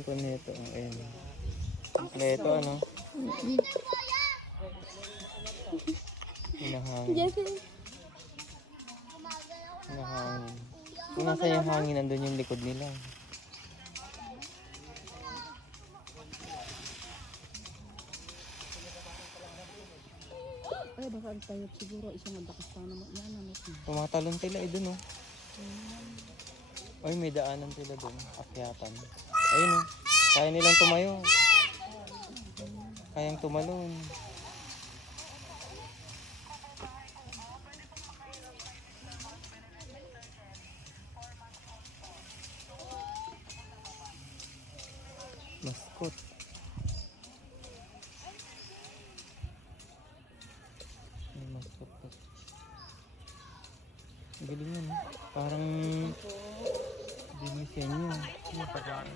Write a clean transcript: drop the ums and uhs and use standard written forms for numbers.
Ito nito, ayan. Kompleto, ano? Hinahangin. Hinahangin. Kung nasa yung hangin, nandun yung likod nila. Ay, baka tayo siguro isang bakas pa naman yan. Ano? Tumatalon sila dun, oh. Ay, may daanan sila dun. Akyatan. Ayun, oh. Kaya nilang tumayo. Kayang tumalon. Maskot. May maskot pa. Galing yan, oh. Parang dinisenyo. Yung pagkain.